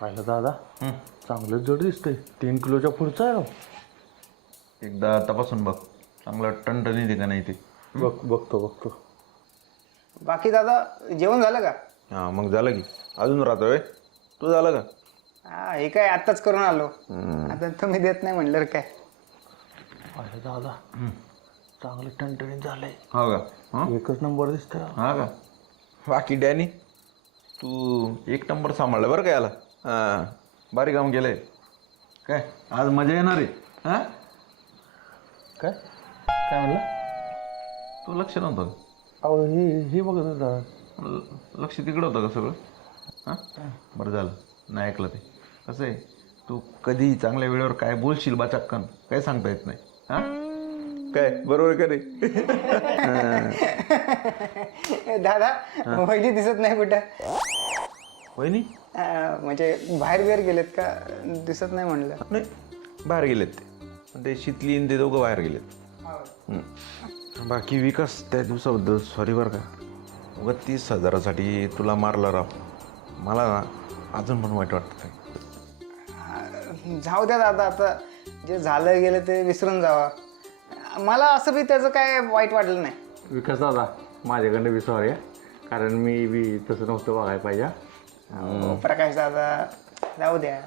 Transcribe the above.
पाहिलं दादा चांगलं जड दिसतंय 3 किलोच्या पुढचं आहे राव. एकदा तपासून बघ चांगलं टणटणीत आहे का नाही ते. बघतो. बाकी दादा जेवण झालं का? हां मग झालं की अजून राहतोय तू झालं का? हा हे काय आत्ताच करून आलो. आता तुम्ही देत नाही म्हणलं काय. पाहिलं दादा चांगलं टणटणीत झालंय. हो का? हां एकच नंबर दिसतंय राव. हां का? बाकी डॅनी तू एक नंबर सांभाळलं बरं का याला. हां भारी काम केलंय. काय आज मजा येणार आहे. हां काय म्हणला? तू लक्ष नव्हतं का? अहो हे बघत होता. लक्ष तिकडं होतं का सगळं? हां बरं झालं नाही ऐकलं ते. कसं आहे तू कधी चांगल्या वेळेवर काय बोलशील बाचाक्कन काय सांगता येत नाही. हां काय बरोबर का रे? दादा वहिनी दिसत नाही कुठं. वहिनी म्हणजे बाहेर बिहेर गेलेत का दिसत नाही म्हणलं. नाही बाहेर गेलेत ते शितली आणि ते दोघं बाहेर गेलेत. बाकी विकास त्या दिवसाबद्दल सॉरी बरं का. उगा 30,000साठी तुला मारलं राव. मला ना अजून पण वाईट वाटतं. जाऊ द्या दादा आता जे झालं गेलं ते विसरून जावा. मला असं बी त्याचं काय वाईट वाटलं नाही. विकास दादा माझ्याकडनं बी सॉरी आहे कारण मी बी तसं नव्हतं बघायला पाहिजे. प्रकाश दादा जाऊ द्या.